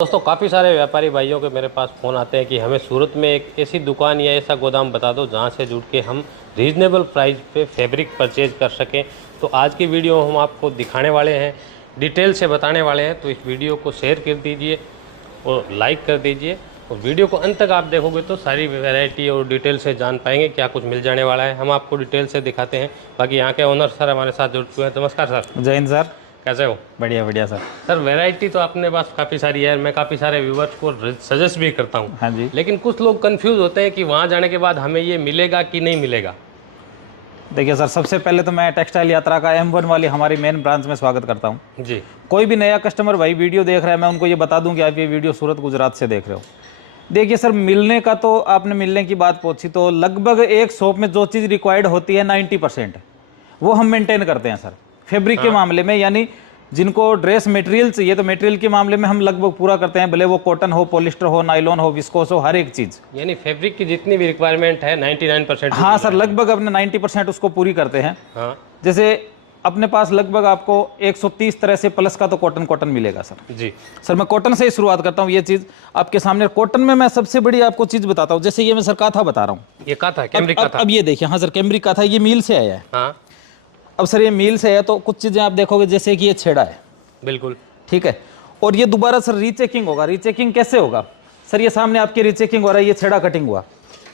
दोस्तों काफ़ी सारे व्यापारी भाइयों के मेरे पास फ़ोन आते हैं कि हमें सूरत में एक ऐसी दुकान या ऐसा गोदाम बता दो जहां से जुड़ के हम रीज़नेबल प्राइस पे फैब्रिक परचेज कर सकें। तो आज की वीडियो हम आपको दिखाने वाले हैं, डिटेल से बताने वाले हैं। तो इस वीडियो को शेयर कर दीजिए और लाइक कर दीजिए, और वीडियो को अंत तक आप देखोगे तो सारी वैरायटी और डिटेल से जान पाएंगे क्या कुछ मिल जाने वाला है। हम आपको डिटेल से दिखाते हैं। बाकी यहाँ के ओनर सर हमारे साथ जुड़ चुके हैं। नमस्कार सर। जय हिंद सर। कैसे हो? बढ़िया बढ़िया सर। सर वैरायटी तो अपने पास काफ़ी सारी है, मैं काफ़ी सारे व्यूवर्स को सजेस्ट भी करता हूँ। हाँ जी। लेकिन कुछ लोग कंफ्यूज होते हैं कि वहाँ जाने के बाद हमें ये मिलेगा कि नहीं मिलेगा। देखिए सर, सबसे पहले तो मैं टेक्सटाइल यात्रा का M1 वाली हमारी मेन ब्रांच में स्वागत करता हूँ जी। कोई भी नया कस्टमर भाई वीडियो देख रहा है, मैं उनको ये बता दूं कि आप ये वीडियो सूरत गुजरात से देख रहे हो। देखिए सर, मिलने का तो आपने मिलने की बात पूछी तो लगभग एक शॉप में जो चीज़ रिक्वायर्ड होती है 90% वो हम मेंटेन करते हैं सर। फैब्रिक के मामले में, यानी जिनको ड्रेस मटेरियल चाहिए तो मटेरियल के मामले में हम लगभग पूरा करते हैं, भले वो कॉटन हो, पॉलिस्टर हो, नायलॉन हो, विस्कोस हो, हर एक चीज़। यानी फैब्रिक की जितनी भी रिक्वायरमेंट है 99%। हाँ सर, लगभग अपने 90% उसको पूरी करते हैं। हाँ जैसे अपने पास लगभग आपको 130 तरह से प्लस का तो कॉटन मिलेगा सर। जी। सर मैं कॉटन से ही शुरुआत करता हूँ। ये चीज़ आपके सामने कॉटन में मैं सबसे बड़ी आपको चीज़ बताता हूँ। जैसे ये मैं सर काथा बता रहा हूँ। ये काथा है, कैमरिक काथा। अब ये देखिए, हाँ सर कैमरिक काथा, ये मील से आया है। हाँ अब सर ये मील से है तो कुछ चीज़ें आप देखोगे जैसे कि ये छेड़ा है, बिल्कुल ठीक है, और ये दोबारा सर रीचेकिंग होगा। रीचेकिंग कैसे होगा सर? ये सामने आपकी रीचेकिंग हो रहा है, ये छेड़ा कटिंग हुआ।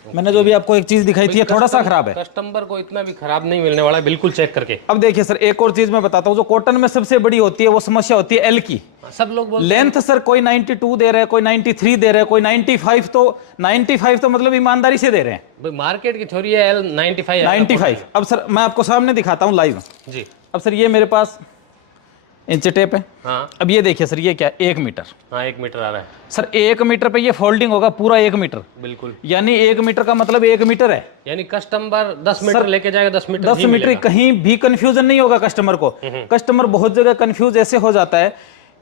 मैंने जो भी आपको एक चीज़ दिखाई थी ये थोड़ा सा खराब है। कस्टमर को इतना भी खराब नहीं मिलने वाला है, बिल्कुल चेक करके। अब देखिए सर, एक और चीज़ मैं बताता हूँ, जो कॉटन में सबसे बड़ी होती है वो समस्या होती है एल की। सब लोग बोलते लेंथ सर कोई 92 दे रहा है, कोई 93 दे रहा है, कोई 95। तो 95 तो मतलब ईमानदारी से दे रहे हैं। मार्केट की छोरी है L 95 है। 95। अब सर मैं आपको सामने दिखाता हूँ लाइव जी। अब सर ये मेरे पास इंच टेप है। हाँ अब ये देखिए सर, ये क्या है? 1 मीटर। हाँ 1 मीटर आ रहा है सर 1 मीटर पे ये फोल्डिंग होगा पूरा 1 मीटर। बिल्कुल। यानी 1 मीटर का मतलब 1 मीटर है। यानी कस्टमर 10 मीटर लेके जाएगा, 10 मीटर 10 मीटर कहीं भी कंफ्यूजन नहीं होगा कस्टमर को। कस्टमर बहुत जगह कंफ्यूज ऐसे हो जाता है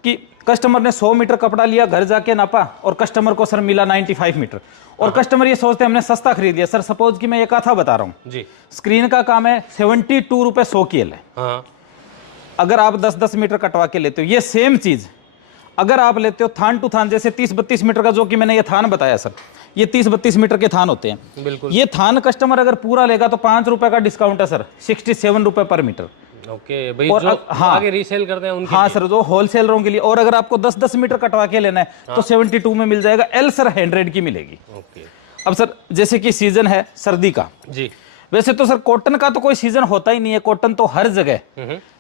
कि कस्टमर ने 100 मीटर कपड़ा लिया, घर जाके नापा और कस्टमर को सर मिला 95 मीटर, और कस्टमर ये सोचते हैं हमने सस्ता खरीद लिया। सर सपोज कि मैं ये काथा बता रहा हूँ जी। स्क्रीन का काम है 72 रुपए 100 की है। हाँ अगर आप 10-10 मीटर कटवा के लेते हो, ये सेम चीज अगर आप लेते हो थान टू थान, जैसे 30-32 मीटर का जो कि मैंने ये थान बताया सर, ये 30-32 मीटर के थान होते हैं। बिल्कुल। ये थान कस्टमर अगर पूरा लेगा तो 5 रुपए का डिस्काउंट है सर, 67 रुपए पर मीटर। ओके भाई, और जो हाँ आगे रीसेल करते हैं उनके हाँ लिए। सर, जो होलसेलरों के लिए। और अगर आपको 10-10 मीटर कटवा के लेना है तो 72 में मिल जाएगा। एल सर 100 की मिलेगी। ओके। अब सर जैसे कि सीजन है सर्दी का, जी। वैसे तो सर कॉटन का तो कोई सीजन होता ही नहीं है। कॉटन तो हर जगह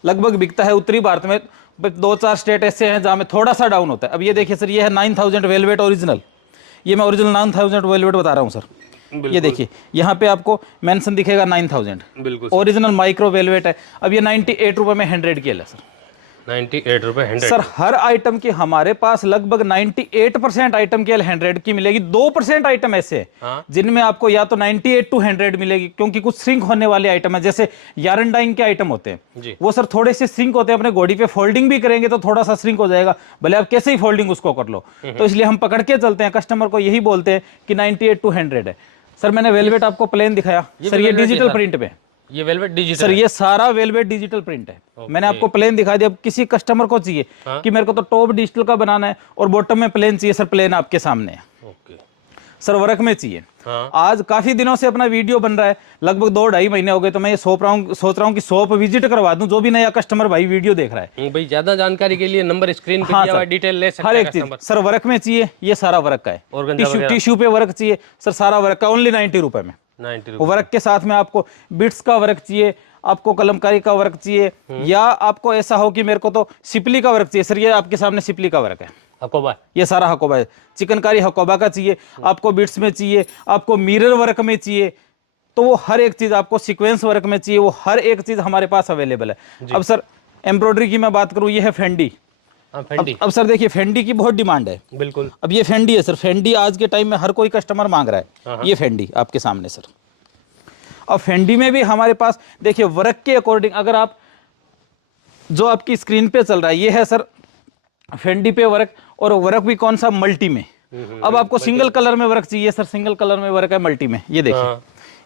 लगभग बिकता है। उत्तरी भारत में 2-4 स्टेट ऐसे हैं जहां में थोड़ा सा डाउन होता है। अब ये देखिए सर, ये है 9000 वेलवेट ओरिजिनल। ये मैं ओरिजिनल 9000 वेलवेट बता रहा हूं सर। ये देखिए यहाँ पे आपको मेंशन दिखेगा 9000। बिल्कुल ओरिजिनल माइक्रो वेलवेट है। अब ये 98 रुपए में 100 की है सर। 98 रुपए 100। सर हर आइटम की हमारे पास लगभग 98% आइटम की 100 की मिलेगी। 2% आइटम ऐसे हैं हाँ। जिनमें आपको या तो 98 to 100 मिलेगी, क्योंकि कुछ श्रिंक होने वाले आइटम है। जैसे यारन डाइंग के आइटम होते हैं जी। वो सर थोड़े से श्रिंक होते हैं, अपने घोड़ी पे फोल्डिंग भी करेंगे तो थोड़ा सा श्रिंक हो जाएगा, भले आप कैसे ही फोल्डिंग उसको कर लो। तो इसलिए हम पकड़ के चलते हैं, कस्टमर को यही बोलते हैं कि 98 to 100 है। सर मैंने वेलवेट आपको प्लेन दिखाया सर, ये डिजिटल प्रिंट पे। ये वेलवेट डिजिटल सर ये सारा वेलवेट डिजिटल प्रिंट है। मैंने आपको प्लेन दिखा दिया। अब किसी कस्टमर को चाहिए कि मेरे को तो टॉप डिजिटल का बनाना है और बॉटम में प्लेन चाहिए, सर प्लेन आपके सामने है। ओके। सर वर्क में चाहिए। हाँ। आज काफी दिनों से अपना वीडियो बन रहा है, लगभग 2-2.5 महीने हो गए, तो मैं ये सोच रहा हूँ कि शॉप विजिट करवा दूं, जो भी नया कस्टमर भाई वीडियो देख रहा है। भाई ज्यादा जानकारी के लिए नंबर स्क्रीन पे हाँ दिया हुआ सर, है, डिटेल ले सकते हर हैं एक चीज। कस्टमर। सर वर्क में चाहिए, ये सारा वर्क का है। ऑर्गेन्जा वगैरह? टिश्यू पे वर्क चाहिए सर, सारा वर्क का, ओनली 90 रुपए में। 90 रुपए। वर्क के साथ में आपको बिट्स का वर्क चाहिए, आपको कलमकारी का वर्क चाहिए, या आपको ऐसा हो कि मेरे को तो सिपली का वर्क चाहिए। सर ये आपके सामने सिपली का वर्क है, हकोबा। ये सारा हकोबा है। चिकनकारी हकोबा का चाहिए, आपको बिट्स में चाहिए, आपको मिरर वर्क में चाहिए, तो वो हर एक चीज आपको सीक्वेंस वर्क में चाहिए, वो हर एक चीज हमारे पास अवेलेबल है। अब सर एम्ब्रॉयडरी की मैं बात करूं, ये है फेंडी। अब सर देखिए फेंडी की बहुत डिमांड है। बिल्कुल। अब ये फेंडी है सर, फेंडी आज के टाइम में हर कोई कस्टमर मांग रहा है। ये फेंडी आपके सामने सर। अब फेंडी में भी हमारे पास देखिए वर्क के अकॉर्डिंग, अगर आप जो आपकी स्क्रीन पे चल रहा है ये है सर फेंडी पे वर्क, और वर्क भी कौन सा, मल्टी में। अब आपको सिंगल कलर में वर्क चाहिए सर, सिंगल कलर में वर्क है मल्टी में। ये देखिए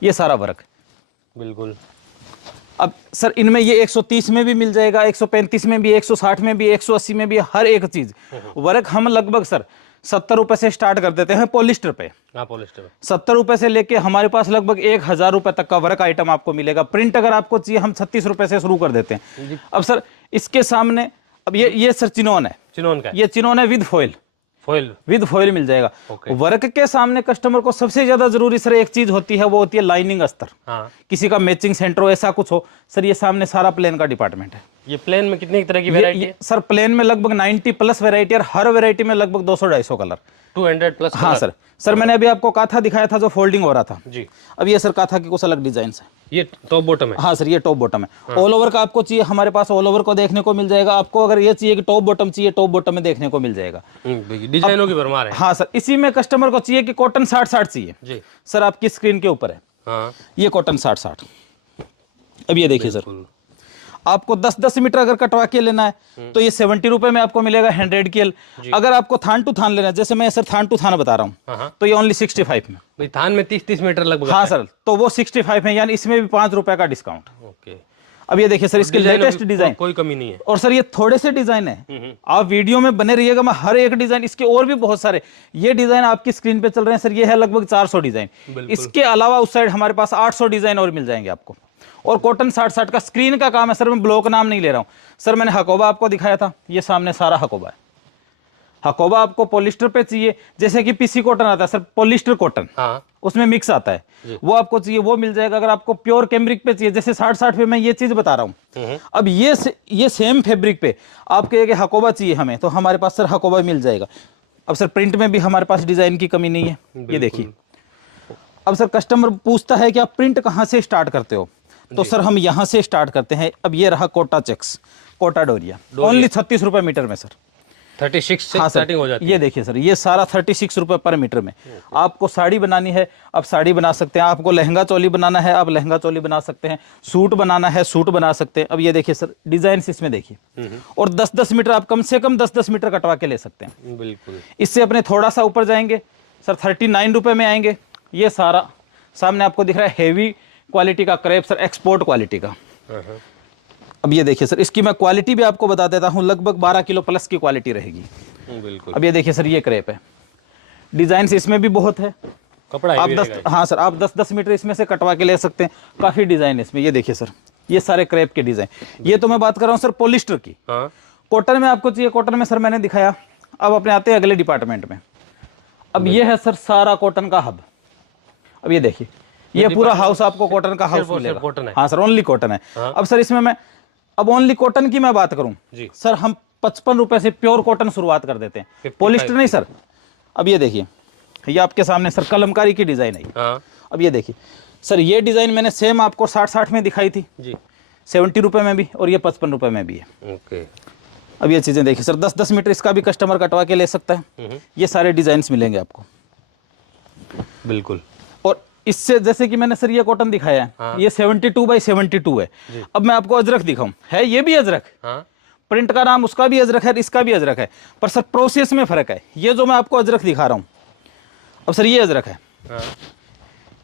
ये सारा वर्क। बिल्कुल। अब सर इनमें ये 130 में भी मिल जाएगा, 135 में भी, 160 में भी, 180 में भी, हर एक चीज। वर्क हम लगभग सर 70 रुपए से स्टार्ट कर देते हैं पॉलिस्टर पे। हाँ पॉलिस्टर में 70 रुपए से लेके हमारे पास लगभग 1000 रुपए तक का वर्क आइटम आपको मिलेगा। प्रिंट अगर आपको चाहिए हम 36 रुपए से शुरू कर देते हैं। अब सर इसके सामने अब ये सर चिनोन है, चिनोन का है। ये चिनोन है with foil, foil with foil मिल जाएगा। ओके। वर्क के सामने कस्टमर को सबसे ज्यादा जरूरी सर एक चीज होती है, वो होती है लाइनिंग अस्तर। हाँ किसी का मैचिंग सेंटर हो, ऐसा कुछ हो सर, ये सामने सारा प्लेन का डिपार्टमेंट है। ये प्लेन में कितनी तरह की वैरायटी है? सर प्लेन में लगभग 90 प्लस वैरायटी, और हर वैरायटी में लगभग 200-250 कलर। 200 प्लस? हाँ सर मैंने अभी आपको काथा दिखाया था जो फोल्डिंग हो रहा था जी। अब ये सर काथा की कुछ अलग डिजाइन है। ये टॉप बॉटम है? हाँ सर ये टॉप बॉटम है। ऑल ओवर का आपको चाहिए, हमारे पास ऑल ओवर को देखने को मिल जाएगा। आपको अगर ये चाहिए कि टॉप बॉटम चाहिए, टॉप बॉटम में देखने को मिल जाएगा। डिजाइनों की भरमार है। हाँ सर इसी में कस्टमर को चाहिए कि कॉटन 60-60 चाहिए जी। सर, आपकी स्क्रीन के ऊपर है। हाँ ये कॉटन 60-60। अब ये देखिए सर, आपको 10-10 मीटर अगर कटवा के लेना है तो ये 70 रुपए में आपको मिलेगा 100 की एल। अगर आपको थान टू थान लेना है, जैसे मैं सर थान टू थान बता रहा हूँ, तो ये ओनली 65 में। भाई थान में 30-30 मीटर लगभग? हाँ सर तो वो 65 में, यानी इसमें भी 5 रुपए का डिस्काउंट। ओके। अब ये देखिए सर इसके लेटेस्ट डिजाइन, कोई कमी नहीं है। और सर ये थोड़े से डिजाइन है, आप वीडियो में बने रहिएगा, मैं हर एक डिजाइन, इसके और भी बहुत सारे ये डिजाइन आपकी स्क्रीन पे चल रहे हैं सर, ये है लगभग 400 डिजाइन। इसके अलावा उस साइड हमारे पास 800 डिजाइन और मिल जाएंगे आपको। और कॉटन 60-60 का स्क्रीन का काम है सर, मैं ब्लॉक नाम नहीं ले रहा हूँ सर। मैंने हकोबा आपको दिखाया था, ये सामने सारा हकोबा है। हकोबा आपको पॉलिस्टर पे चाहिए, जैसे कि पीसी कॉटन आता है सर, पॉलिस्टर कॉटन, हाँ उसमें मिक्स आता है, वो आपको चाहिए वो मिल जाएगा। अगर आपको प्योर कैमरिक पे चाहिए, जैसे 60-60 पे मैं ये चीज बता रहा हूँ, अब ये सेम फैब्रिक पे आपके एक हकोबा चाहिए हमें, तो हमारे पास सर हकोबा मिल जाएगा। अब सर प्रिंट में भी हमारे पास डिजाइन की कमी नहीं है, ये देखिए। अब सर कस्टमर पूछता है कि आप प्रिंट कहाँ से स्टार्ट करते हो, तो सर हम यहाँ से स्टार्ट करते हैं। अब ये रहा कोटा चेक्स, कोटा डोरिया, ओनली 36 रुपए मीटर में सर। 36 से हाँ स्टार्टिंग हो जाती है। ये देखिए सर, ये सारा 36 रुपए पर मीटर में। आपको साड़ी बनानी है आप साड़ी बना सकते हैं, आपको लहंगा चोली बनाना है आप लहंगा चोली बना सकते हैं, सूट बनाना है सूट बना सकते हैं। अब ये देखिए सर डिजाइन इसमें देखिए, और 10-10 मीटर आप कम से कम 10-10 मीटर कटवा के ले सकते हैं। बिल्कुल। इससे अपने थोड़ा सा ऊपर जाएंगे सर, 39 रुपए में आएंगे। ये सारा सामने आपको दिख रहा है हेवी क्वालिटी का क्रेप सर, एक्सपोर्ट क्वालिटी का। अब ये देखिए सर, इसकी मैं क्वालिटी भी आपको बता देता हूँ, लगभग 12 किलो प्लस की क्वालिटी रहेगी। बिल्कुल। अब ये देखिए सर, ये क्रेप है, डिजाइन इसमें भी बहुत है। कपड़ा आप heavy 10 रहेगा। हाँ सर, आप 10-10 मीटर इसमें से कटवा के ले सकते हैं, काफी डिजाइन इसमें। ये देखिए सर, ये सारे क्रेप के डिजाइन। ये तो मैं बात कर रहा हूँ सर पॉलिस्टर की। हाँ कॉटन में आपको चाहिए, कॉटन में सर मैंने दिखाया। अब अपने आते हैं अगले डिपार्टमेंट में। अब ये है सर सारा कॉटन का हब। अब ये देखिए, ये पूरा हाउस आपको कॉटन का हाउस मिलेगा। कॉटन है? हाँ सर ओनली कॉटन है। अब सर इसमें मैं अब ओनली कॉटन की मैं बात करूं जी सर, हम 55 रुपए से प्योर कॉटन शुरुआत कर देते हैं, पॉलिस्टर नहीं सर। अब ये देखिए, ये आपके सामने सर कलमकारी की डिजाइन है। हाँ। अब ये देखिए सर, ये डिजाइन मैंने सेम आपको 60-60 में दिखाई थी जी, 70 रुपए में भी, और ये 55 रुपए में भी है। ओके। अब ये चीजें देखिए सर, 10-10 मीटर इसका भी कस्टमर कटवा के ले सकता है। ये सारे डिजाइन मिलेंगे आपको बिल्कुल। और इससे जैसे कि मैंने सर ये कॉटन दिखाया है, हाँ। ये 72x72 है। अब मैं आपको अजरक दिखाऊं, है ये भी अजरक, हाँ प्रिंट का नाम उसका भी अजरक है, इसका भी अजरक है, पर सर प्रोसेस में फर्क है। ये जो मैं आपको अजरक दिखा रहा हूं, अब सर ये अजरक है, हाँ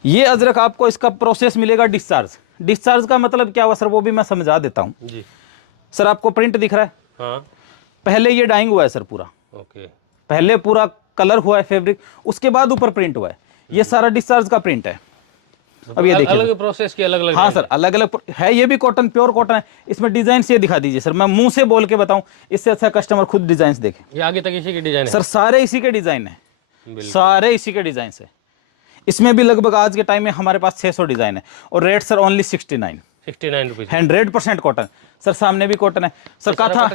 ये अजरक आपको इसका प्रोसेस मिलेगा डिस्चार्ज। डिस्चार्ज का मतलब क्या हुआ सर, वो भी मैं समझा देता हूं। जी। सर आपको प्रिंट दिख रहा है, हाँ पहले ये डाइंग हुआ है सर पूरा, ओके। पहले पूरा कलर हुआ है फैब्रिक, उसके बाद ऊपर प्रिंट हुआ है, ये सारा डिस्चार्ज का प्रिंट है। अब ये देखिए अलग प्रोसेस की अलग अलग। हाँ सर अलग अलग है, ये भी कॉटन प्योर कॉटन है। इसमें डिजाइन ये दिखा दीजिए सर, मैं मुंह से बोल के बताऊं, इससे अच्छा कस्टमर खुद डिजाइन देखे। ये आगे तक इसी की डिजाइन है सर सारे इसी के डिजाइन है, बिल्कुल। सारे इसी के डिजाइन है। इसमें भी लगभग आज के टाइम में हमारे पास 600 डिजाइन है, और rate sir only 69 rupees. 100% cotton. Sir सामने भी कॉटन है सर, काथा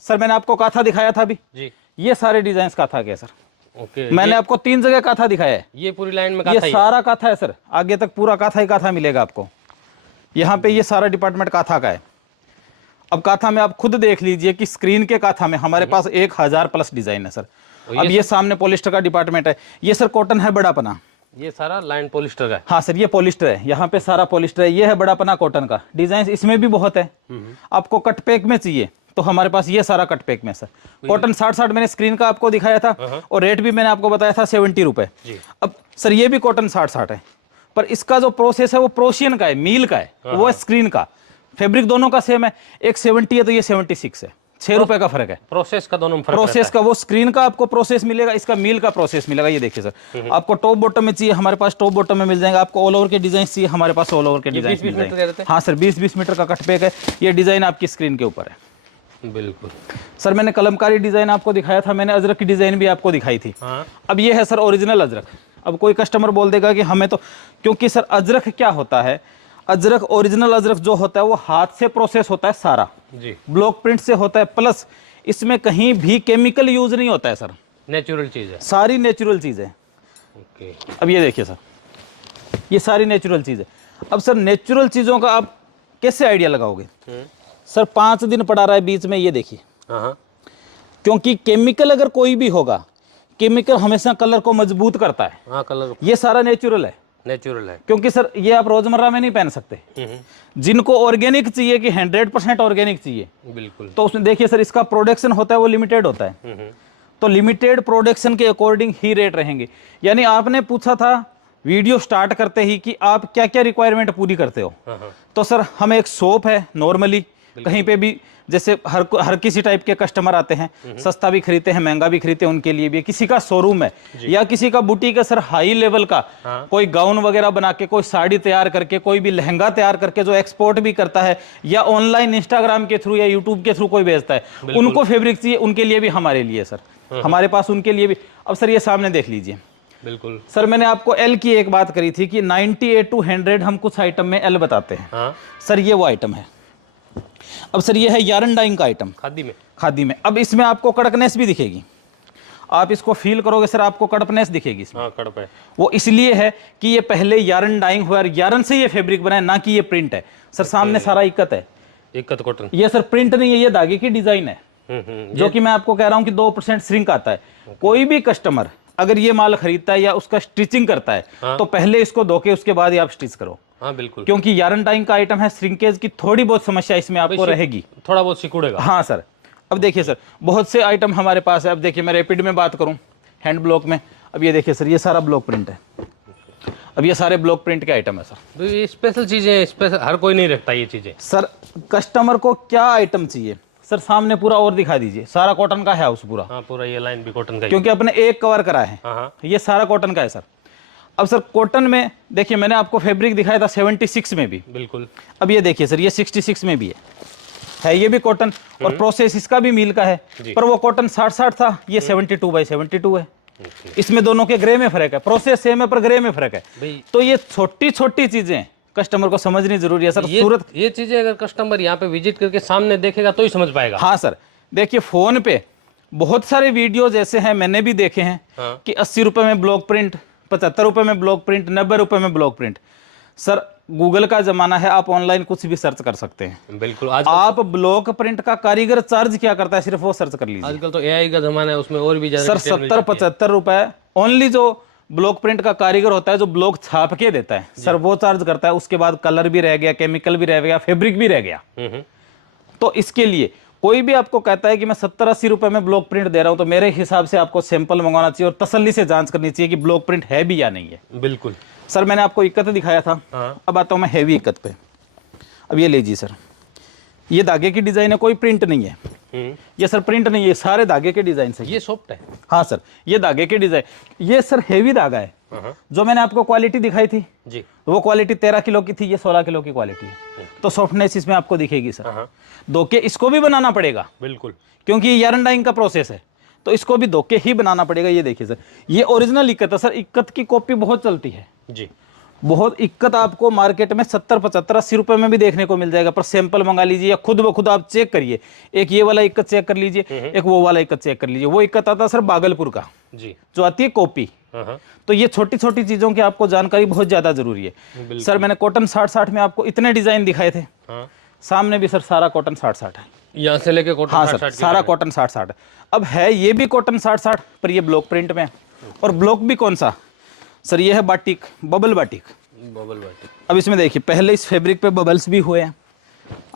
सर मैंने आपको काथा दिखाया था अभी जी। ये सारे डिजाइन काथा के सर, ओके। मैंने आपको 3 जगह काथा दिखाया है। ये पूरी लाइन में ये काथा ही है? सारा काथा है सर, आगे तक पूरा काथा ही काथा मिलेगा आपको। यहाँ पे ये सारा डिपार्टमेंट काथा का है। अब काथा में आप खुद देख लीजिए कि स्क्रीन के काथा में हमारे पास 1000 प्लस डिजाइन है सर। अब ये सामने पॉलिस्टर का डिपार्टमेंट है, ये सर कॉटन है बड़ा पना, ये सारा लाइन पॉलिस्टर का है? हाँ सर ये पॉलिस्टर है, यहाँ पे सारा पॉलिस्टर है। ये है बड़ा पना कॉटन का, डिजाइन इसमें भी बहुत है। आपको कट पैक में चाहिए तो हमारे पास ये सारा कट पैक में सर। कॉटन 60-60 मैंने स्क्रीन का आपको दिखाया था, और रेट भी मैंने आपको बताया था 70 रुपए। अब सर ये भी कॉटन 60-60 है, पर इसका जो प्रोसेस है वो प्रोशियन का है, मील का है, वो है स्क्रीन का। फैब्रिक दोनों का सेम है, एक 70 है तो ये 76 है, 6 रुपए का फर्क है। प्रोसेस का दोनों में फर्क प्रोसेस का वो स्क्रीन का आपको प्रोसेस मिलेगा, इसका मील का प्रोसेस मिलेगा। ये देखिए सर, आपको टॉप बॉटम में चाहिए, हमारे पास टॉप बॉटम में मिल जाएगा। आपको ऑल ओवर के डिजाइन चाहिए, हमारे पास ऑल ओवर के डिजाइन मिल जाएंगे। हाँ सर, 20-20 मीटर का कट पैक है। ये डिजाइन आपकी स्क्रीन के ऊपर है। बिल्कुल सर मैंने कलमकारी डिजाइन आपको दिखाया था, मैंने अजरक की डिजाइन भी आपको दिखाई थी। हाँ। अब ये है सर ओरिजिनल अजरक। अब कोई कस्टमर बोल देगा कि हमें तो, क्योंकि सर अजरक क्या होता है, अजरक ओरिजिनल अजरक जो होता है वो हाथ से प्रोसेस होता है सारा जी, ब्लॉक प्रिंट से होता है, प्लस इसमें कहीं भी केमिकल यूज नहीं होता है सर, नेचुरल चीज है, सारी नेचुरल चीज है। ओके। अब ये देखिए सर, ये सारी नेचुरल चीज है। अब सर नेचुरल चीजों का आप कैसे आइडिया लगाओगे? सर 5 दिन पड़ा रहा है बीच में, ये देखिए, हाँ, क्योंकि केमिकल अगर कोई भी होगा, केमिकल हमेशा कलर को मजबूत करता है। हाँ, कलर ये सारा नेचुरल है, नेचुरल है। क्योंकि सर ये आप रोजमर्रा में नहीं पहन सकते। जिनको ऑर्गेनिक चाहिए कि 100% ऑर्गेनिक चाहिए, बिल्कुल, तो उसमें देखिए सर, इसका प्रोडक्शन होता है वो लिमिटेड होता है, तो लिमिटेड प्रोडक्शन के अकॉर्डिंग ही रेट रहेंगे। यानी आपने पूछा था वीडियो स्टार्ट करते ही कि आप क्या क्या रिक्वायरमेंट पूरी करते हो, तो सर हम एक शॉप है, नॉर्मली कहीं पे भी, जैसे हर किसी टाइप के कस्टमर आते हैं, सस्ता भी खरीदते हैं, महंगा भी खरीदते हैं, उनके लिए भी। किसी का शोरूम है या किसी का बुटीक है सर, हाई लेवल का, कोई गाउन वगैरह बना के, कोई साड़ी तैयार करके, कोई भी लहंगा तैयार करके जो एक्सपोर्ट भी करता है, या ऑनलाइन इंस्टाग्राम के थ्रू या यूट्यूब के थ्रू कोई बेचता है, उनको फैब्रिक चाहिए, उनके लिए भी हमारे लिए सर, हमारे पास उनके लिए भी। अब सर ये सामने देख लीजिए, बिल्कुल सर मैंने आपको एल की एक बात करी थी कि 98 to 100 हम कुछ आइटम में एल बताते हैं। हाँ। सर ये वो आइटम है। अब सर ये है यारन डाइंग का आइटम, खादी में। अब इसमें आपको कड़कनेस भी दिखेगी, आप इसको फील करोगे सर, आपको कड़पनेस दिखेगी इसमें। हाँ, कड़प है। वो इसलिए है कि ये पहले यारन डाइंग हुआ, यारन से ये फैब्रिक बना है, ना कि ये प्रिंट है सर। सामने सारा इक्कत है, इक्कत कॉटन। ये सर प्रिंट नहीं है, ये धागे की डिजाइन है, जो कि मैं आपको कह रहा हूं कि 2% श्रिंक आता है। कोई भी कस्टमर अगर ये माल खरीदता है या उसका स्टिचिंग करता है, तो पहले इसको धो के उसके बाद ही आप स्टिच करो। हाँ, बिल्कुल, क्योंकि यारन डाइंग का आइटम है, श्रिंकेज की थोड़ी बहुत समस्या इसमें आपको रहेगी, थोड़ा बहुत सिकुड़ेगा। हाँ सर। अब देखिए सर, बहुत से आइटम हमारे पास है। अब देखिए मैं रैपिड में बात करूं, हैंड ब्लॉक में, अब ये देखिए सर, ये सारा ब्लॉक प्रिंट है। अब ये सारे ब्लॉक प्रिंट के आइटम है सर। तो ये स्पेशल चीजें, स्पेशल हर कोई नहीं रखता ये चीजें। सर कस्टमर को क्या आइटम चाहिए सर, सामने पूरा और दिखा दीजिए, सारा कॉटन का है हाउस पूरा। हाँ, पूरा ये लाइन भी कॉटन का, क्योंकि अपने एक कवर करा है। हाँ, ये सारा कॉटन का है सर। अब सर कॉटन में देखिए, मैंने आपको फैब्रिक दिखाया था 76 में भी, बिल्कुल। अब ये देखिए सर, ये 66 में भी है ये भी कॉटन, और प्रोसेस इसका भी मील का है, पर वो कॉटन 60-60 था, ये 72/72 है। इसमें दोनों के ग्रे में फर्क है, प्रोसेस सेम है पर ग्रे में फर्क है। तो ये छोटी छोटी चीजें कस्टमर को समझनी जरूरी है सर। सूरत ये चीजें अगर कस्टमर यहाँ पे विजिट करके सामने देखेगा तो ही समझ पाएगा। हाँ सर, देखिए फोन पे बहुत सारे वीडियोज ऐसे हैं, मैंने भी देखे हैं, कि 80 रुपए में ब्लॉक प्रिंट, 75 रुपए में ब्लॉक प्रिंट, 90 रुपए में ब्लॉक प्रिंट। सर गूगल का जमाना है, आप ऑनलाइन कुछ भी सर्च कर सकते हैं। बिल्कुल। आप ब्लॉक प्रिंट का कारीगर चार्ज क्या करता है, सिर्फ वो सर्च कर लीजिए। आजकल तो एआई का जमाना है, उसमें और भी ज्यादा सर 70-75 रुपए ओनली जो ब्लॉक प्रिंट का कारीगर होता है, जो ब्लॉक छाप के देता है सर, वो चार्ज करता है। उसके बाद कलर भी रह गया, केमिकल भी रह गया, फैब्रिक भी रह गया। तो इसके लिए कोई भी आपको कहता है कि मैं 70-80 रुपए में ब्लॉक प्रिंट दे रहा हूं, तो मेरे हिसाब से आपको सैंपल मंगवाना चाहिए और तसल्ली से जांच करनी चाहिए कि ब्लॉक प्रिंट है भी या नहीं है। बिल्कुल सर मैंने आपको इक्कत दिखाया था। हाँ। अब आता हूं मैं हैवी इक्कत पे। अब ये लीजिए सर, ये धागे की डिजाइन है, कोई प्रिंट नहीं है। ये सर प्रिंट नहीं है, सारे धागे के डिजाइन से। ये सॉफ्ट है। हाँ सर, ये धागे के डिजाइन, ये सर हेवी धागा है। जो मैंने आपको क्वालिटी दिखाई थी जी, वो क्वालिटी 13 किलो की थी, ये 16 किलो की क्वालिटी है। तो सॉफ्टनेस इसमें आपको दिखेगी सर। धोके इसको भी बनाना पड़ेगा, बिल्कुल, क्योंकि ये यारन डाइंग का प्रोसेस है, तो इसको भी धोके ही बनाना पड़ेगा। ये देखिए सर, ये ओरिजिनल इक्कत है सर। इक्कत की कॉपी बहुत चलती है जी, बहुत। इक्कत आपको मार्केट में 70-75-80 रुपए में भी देखने को मिल जाएगा, पर सैंपल मंगा लीजिए या खुद ब खुद आप चेक करिए। एक ये वाला इक्कत चेक कर लीजिए, एक वो वाला इक्कत चेक कर लीजिए। वो इक्कत आता है सर भागलपुर का जी, जो आती है कॉपी। तो ये छोटी छोटी चीजों की आपको जानकारी बहुत ज्यादा जरूरी है सर। मैंने कॉटन 60-60 में आपको इतने डिजाइन दिखाए थे। सामने भी सर सारा कॉटन 60-60 है, यहाँ से लेके कॉटन। हाँ सर, सारा कॉटन 60-60 है। अब है ये भी कॉटन 60-60, पर ये ब्लॉक प्रिंट में है। और ब्लॉक भी कौन सा सर, ये है batik, bubble batik. Bubble batik. अब इसमें देखिए, पहले इस फैब्रिक पे बबल्स भी हुए हैं,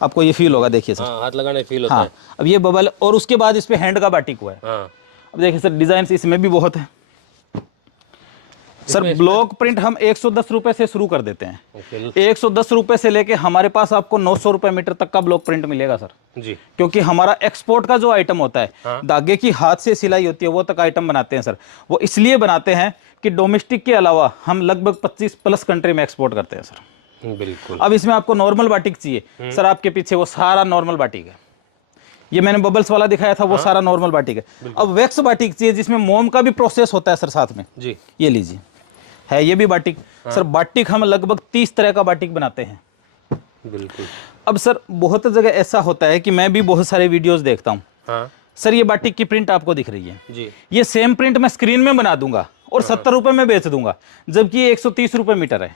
आपको ये फील होगा, देखिए सर। हाँ, हाथ लगाने फील होता हाँ, है। अब ये बबल, और उसके बाद इस पे हैंड का बाटिक हुआ है। हाँ। अब देखिए सर, डिजाइन इसमें भी बहुत है। सर ब्लॉक प्रिंट हम 110 रुपए से शुरू कर देते हैं। ओके 110 रुपए से लेके हमारे पास आपको 900 रुपए मीटर तक का ब्लॉक प्रिंट मिलेगा सर। जी। क्योंकि हमारा एक्सपोर्ट का जो आइटम होता है, हाँ। धागे की हाथ से सिलाई होती है, वो तक आइटम बनाते हैं सर। वो इसलिए बनाते हैं कि डोमेस्टिक के अलावा हम लगभग 25 प्लस कंट्री में एक्सपोर्ट करते हैं सर। बिल्कुल। अब इसमें आपको नॉर्मल बाटिक चाहिए सर, आपके पीछे वो सारा नॉर्मल बाटिक है। ये मैंने बबल्स वाला दिखाया था, वो सारा नॉर्मल बाटिक है। अब वैक्स बाटिक चाहिए जिसमें मोम का भी प्रोसेस होता है सर साथ में। जी। ये लीजिए, है ये भी बाटिक। सर बाटिक हम लगभग 30 तरह का बाटिक बनाते हैं। बिल्कुल। अब सर बहुत जगह ऐसा होता है कि मैं भी बहुत सारे वीडियोस देखता हूँ। हाँ। सर ये बाटिक की प्रिंट आपको दिख रही है जी। ये सेम प्रिंट मैं स्क्रीन में बना दूंगा और 70 रुपए में बेच दूंगा, जबकि ये 130 रुपए मीटर है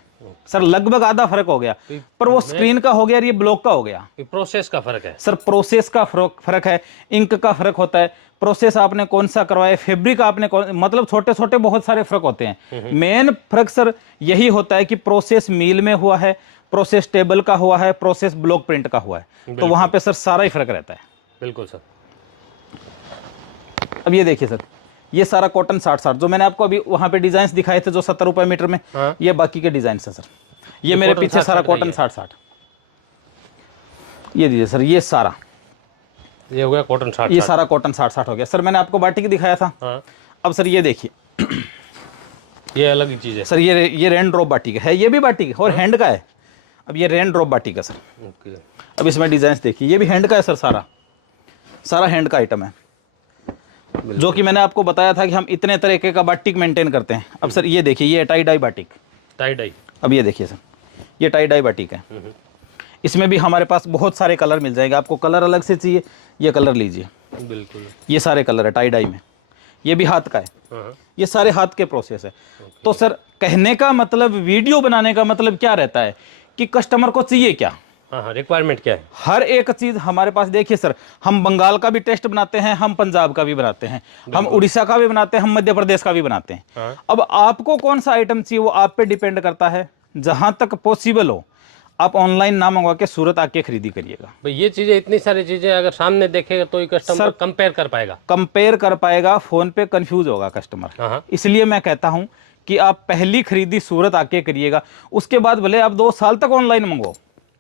सर। लगभग आधा फर्क हो गया, पर वो स्क्रीन का हो गया और ये ब्लॉक का हो गया। प्रोसेस का फर्क है सर, प्रोसेस का फर्क है, इंक का फर्क होता है, प्रोसेस आपने कौन सा करवाया, फैब्रिक आपने मतलब छोटे छोटे बहुत सारे फर्क होते हैं। मेन फर्क सर यही होता है कि प्रोसेस मील में हुआ है, प्रोसेस टेबल का हुआ है, प्रोसेस ब्लॉक प्रिंट का हुआ है, तो वहां पे सर सारा ही फर्क रहता है। बिल्कुल सर। अब ये देखिए सर, ये सारा कॉटन 60-60 जो मैंने आपको अभी वहां पे डिजाइन दिखाए थे जो 70 रुपए मीटर में, हाँ। ये बाकी के डिजाइन है सर। ये मेरे पीछे सारा कॉटन 60-60। ये दीजिए सर, ये सारा ये हो गया कॉटन 60। ये सारा कॉटन 60-60 हो गया सर। मैंने आपको बाटिक दिखाया था। हाँ। अब सर ये देखिए, ये अलग ही चीज है सर। ये रेन ड्रॉप बाटिक है, ये भी बाटिक है और हैंड का है। अब ये रेन ड्रॉप बाटिक है सर। ओके। अब इसमें डिजाइन देखिए, ये भी हैंड का है सर, सारा हैंड का आइटम है, जो कि मैंने आपको बताया था कि हम इतने तरीके का बाटिक मेंटेन करते हैं। अब सर ये देखिए, ये tie dye batik, tie dye. अब ये देखिए सर, ये टाई डाई बाटिक है। इसमें भी हमारे पास बहुत सारे कलर मिल जाएंगे। आपको कलर अलग से चाहिए, ये कलर लीजिए। बिल्कुल। ये सारे कलर है टाई डाई में। ये भी हाथ का है, हाँ। ये सारे हाथ के प्रोसेस है। तो सर कहने का मतलब, वीडियो बनाने का मतलब क्या रहता है कि कस्टमर को चाहिए क्या, हाँ, रिक्वायरमेंट क्या है, हर एक चीज हमारे पास। देखिए सर, हम बंगाल का भी टेस्ट बनाते हैं, हम पंजाब का भी बनाते हैं, हम उड़ीसा का भी बनाते हैं, हम मध्य प्रदेश का भी बनाते हैं। हाँ। अब आपको कौन सा आइटम चाहिए वो आप पे डिपेंड करता है। जहां तक पॉसिबल हो आप ऑनलाइन ना मंगवा के सूरत आके खरीदी करिएगा। भाई ये चीजें, इतनी सारी चीजें अगर सामने देखेगा तो ही कस्टमर कंपेयर कर पाएगा। कंपेयर कर पाएगा, फोन पे कंफ्यूज होगा कस्टमर। हाँ। इसलिए मैं कहता हूं कि आप पहली खरीदी सूरत आके करिएगा, उसके बाद भले आप 2 साल तक ऑनलाइन मंगवाओ,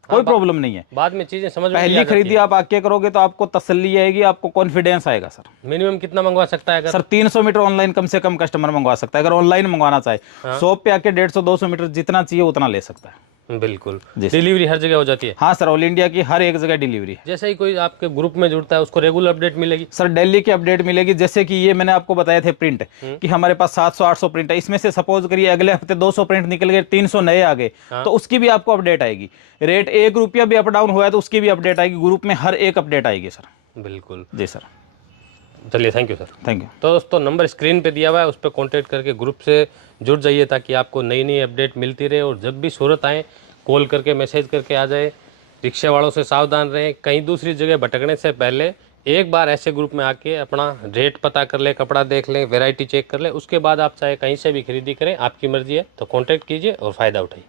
कोई प्रॉब्लम नहीं है। बाद में चीजें समझ में पहली खरीदी आप आके करोगे तो आपको तसल्ली आएगी, आपको कॉन्फिडेंस आएगा सर। मिनिमम कितना मंगवा सकता है अगर? सर 300 मीटर ऑनलाइन कम से कम कस्टमर मंगवा सकता है। अगर ऑनलाइन मंगवाना चाहे शॉप पे आके 150-200 मीटर जितना चाहिए उतना ले सकता है। बिल्कुल। डिलीवरी हर जगह हो जाती है? हाँ सर, ऑल इंडिया की हर एक जगह डिलीवरी है। जैसे ही कोई आपके ग्रुप में जुड़ता है उसको रेगुलर अपडेट मिलेगी? सर डेली की अपडेट मिलेगी। जैसे कि ये मैंने आपको बताए थे प्रिंट कि हमारे पास 700-800 प्रिंट है, इसमें से सपोज करिए अगले हफ्ते 200 प्रिंट निकल गए, 300 नए आ गए, तो उसकी भी आपको अपडेट आएगी। रेट 1 रुपया भी अप डाउन हुआ है तो उसकी भी अपडेट आएगी। ग्रुप में हर एक अपडेट आएगी सर। बिल्कुल जी सर। चलिए, thank you sir. Thank you. तो दोस्तों, नंबर स्क्रीन पे दिया हुआ है, उस पर कॉन्टेक्ट करके ग्रुप से जुड़ जाइए ताकि आपको नई नई अपडेट मिलती रहे। और जब भी सूरत आएँ कॉल करके मैसेज करके आ जाए। रिक्शे वालों से सावधान रहें, कहीं दूसरी जगह भटकने से पहले एक बार ऐसे ग्रुप में आके अपना रेट पता कर ले, कपड़ा देख लें, वैरायटी चेक कर ले, उसके बाद आप चाहे कहीं से भी खरीदी करें, आपकी मर्जी है। तो कांटेक्ट कीजिए और फ़ायदा उठाइए।